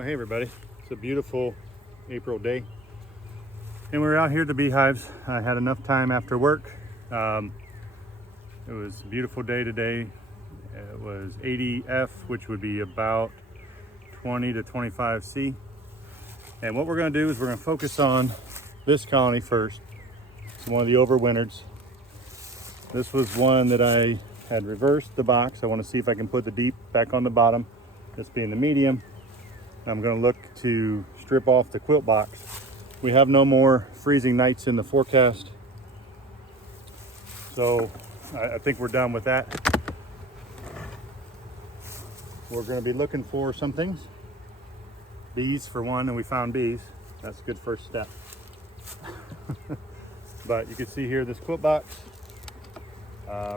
Well, hey everybody, it's a beautiful April day and we're out here at the beehives. I had enough time after work. It was a beautiful day today. It was 80 F, which would be about 20 to 25 C. And what we're going to do is we're going to focus on this colony first. It's one of the overwintereds. This was one that I had reversed the box. I want to see if I can put the deep back on the bottom, this being the medium. I'm going to look to strip off the quilt box. We have no more freezing nights in the forecast, so I think we're done with that. We're going to be looking for some things. Bees for one, and we found bees. That's a good first step. But you can see here this quilt box. I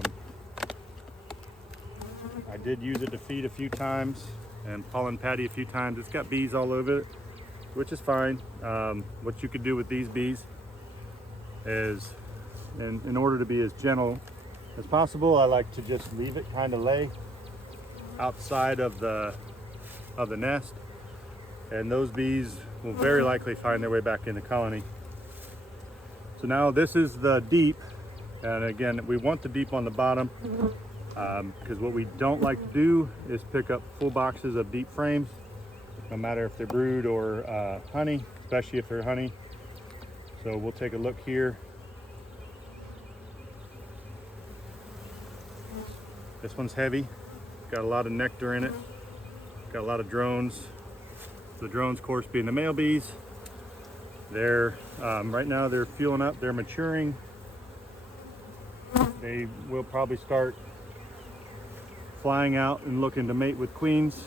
did use it to feed a few times and pollen patty a few times. It's got bees all over it, which is fine. What you could do with these bees is, in order to be as gentle as possible, I like to just leave it kind of lay outside of the nest, and those bees will very likely find their way back in the colony. So now this is the deep, and again, we want the deep on the bottom. Because what we don't like to do is pick up full boxes of deep frames, no matter if they're brood or honey, especially if they're honey. So we'll take a look here. This one's heavy, got a lot of nectar in it, got a lot of drones. The drones, of course, being the male bees. They're right now they're fueling up, they're maturing. They will probably start flying out and looking to mate with queens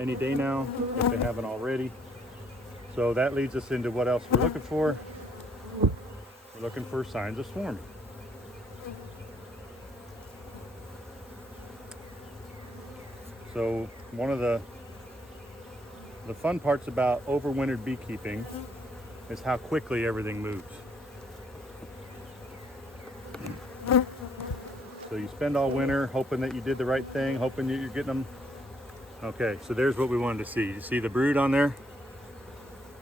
any day now, if they haven't already. So that leads us into what else we're looking for. We're looking for signs of swarming. So one of the fun parts about overwintered beekeeping is how quickly everything moves. So you spend all winter hoping that you did the right thing, hoping that you're getting them. Okay, so there's what we wanted to see. You see the brood on there?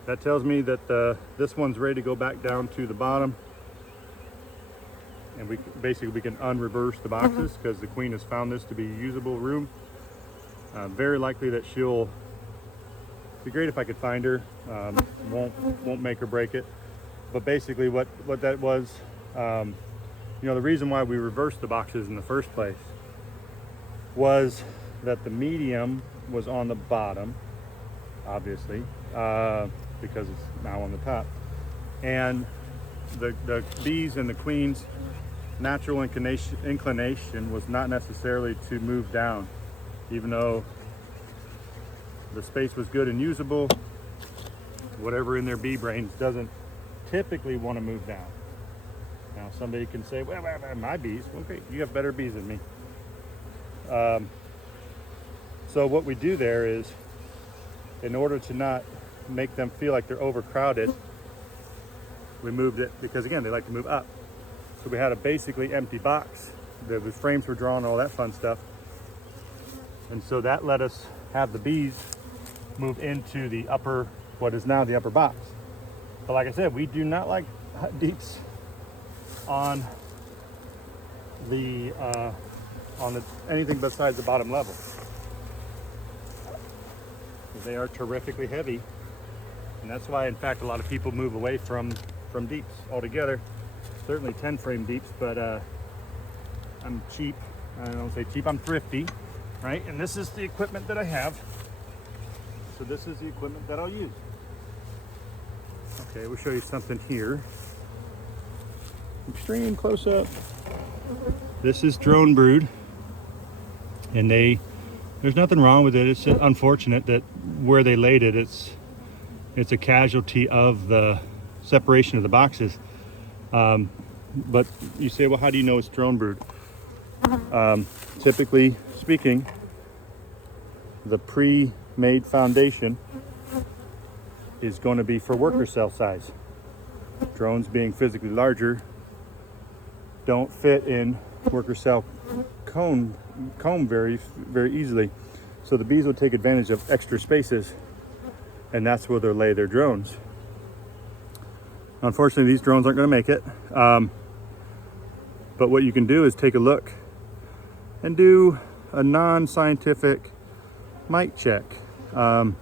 That tells me that this one's ready to go back down to the bottom. And we can unreverse the boxes because the queen has found this to be usable room. Very likely that she'll be great if I could find her. Won't make or break it. But basically what that was, you know, the reason why we reversed the boxes in the first place was that the medium was on the bottom, obviously, because it's now on the top. And the bees and the queen's natural inclination was not necessarily to move down, even though the space was good and usable. Whatever in their bee brains doesn't typically want to move down. Now somebody can say, well, my bees, okay, you have better bees than me. So what we do there is, in order to not make them feel like they're overcrowded, we moved it, because again, they like to move up. So we had a basically empty box. The frames were drawn, all that fun stuff. And so that let us have the bees move into the upper, what is now the upper box. But like I said, we do not like deeps on the anything besides the bottom level. They are terrifically heavy, and that's why, in fact, a lot of people move away from deeps altogether. Certainly 10 frame deeps, but I'm cheap. I don't say cheap, I'm thrifty, right? And this is the equipment that I have. So this is the equipment that I'll use. Okay, we'll show you something here. Extreme close up. This is drone brood, and there's nothing wrong with it. It's unfortunate that where they laid it, it's a casualty of the separation of the boxes. But you say, well, how do you know it's drone brood? Typically speaking, the pre-made foundation is going to be for worker cell size. Drones, being physically larger, don't fit in worker cell comb very, very easily. So the bees will take advantage of extra spaces and that's where they'll lay their drones. Unfortunately, these drones aren't going to make it. But what you can do is take a look and do a non-scientific mite check. Do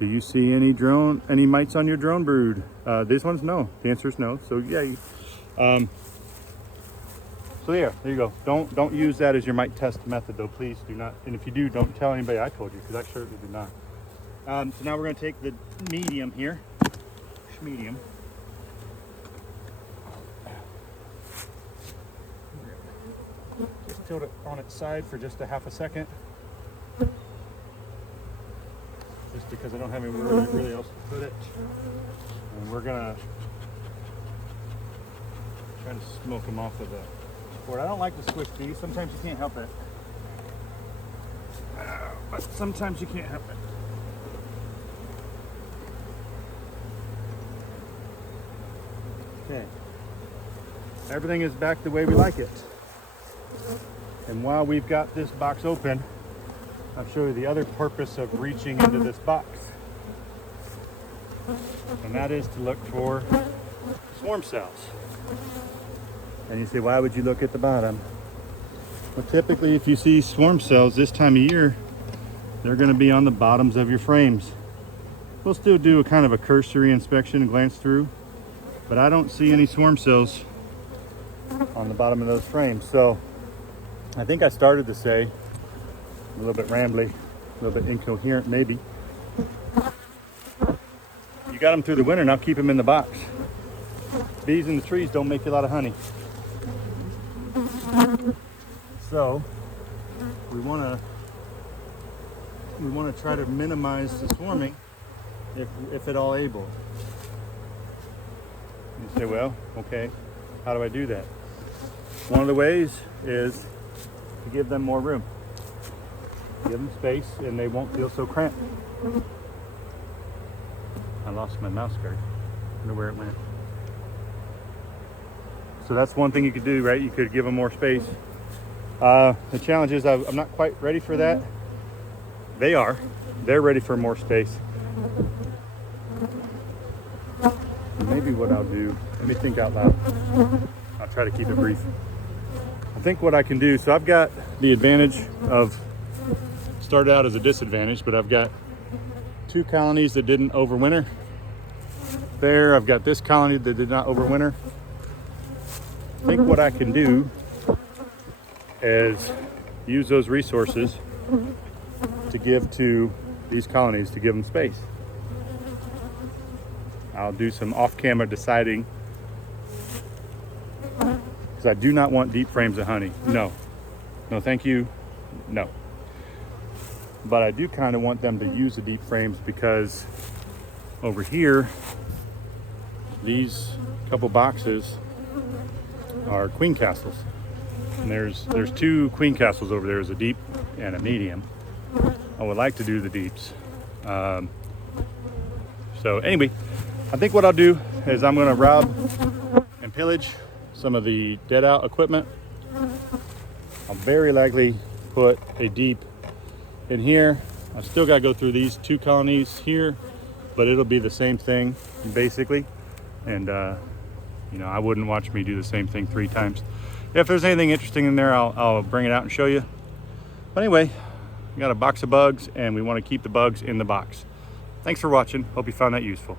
you see any mites on your drone brood? These ones, no. The answer is no. So yeah. So there you go. Don't use that as your mite test method, though. Please do not. And if you do, don't tell anybody I told you, because I certainly did not. So now we're going to take the medium here. Medium. Just tilt it on its side for just a half a second. Just because I don't have anywhere really else to put it. And we're gonna try to smoke them off of the board. I don't like to squish these. Sometimes you can't help it. But sometimes you can't help it. Okay. Everything is back the way we like it. And while we've got this box open, I'll show you the other purpose of reaching into this box. And that is to look for swarm cells. And you say, why would you look at the bottom? Well, typically if you see swarm cells this time of year, they're going to be on the bottoms of your frames. We'll still do a kind of a cursory inspection and glance through, but I don't see any swarm cells on the bottom of those frames. So I think I started to say, a little bit rambly, a little bit incoherent maybe. You got them through the winter, now keep them in the box. Bees in the trees don't make you a lot of honey. So we want to try to minimize the swarming if at all able. You say, well, okay, how do I do that? One of the ways is to give them more room. Give them space and they won't feel so cramped. I lost my mouse guard. I don't know where it went. So that's one thing you could do, right? You could give them more space. The challenge is I'm not quite ready for that. They're ready for more space. Maybe what I'll do, let me think out loud. I'll try to keep it brief. I think what I can do, so I've got the advantage of, started out as a disadvantage, but I've got 2 colonies that didn't overwinter. There, I've got this colony that did not overwinter. I think what I can do is use those resources to give to these colonies, to give them space. I'll do some off-camera deciding, because I do not want deep frames of honey. No, thank you, no. But I do kind of want them to use the deep frames, because over here, these couple boxes are queen castles. And there's 2 queen castles over there. There's a deep and a medium. I would like to do the deeps. So anyway, I think what I'll do is I'm going to rob and pillage some of the dead out equipment. I'll very likely put a deep in here. I've still got to go through these 2 colonies here, but it'll be the same thing basically. And you know, I wouldn't watch me do the same thing 3 times. If there's anything interesting in there, I'll bring it out and show you. But anyway, we got a box of bugs and we want to keep the bugs in the box. Thanks for watching. Hope you found that useful.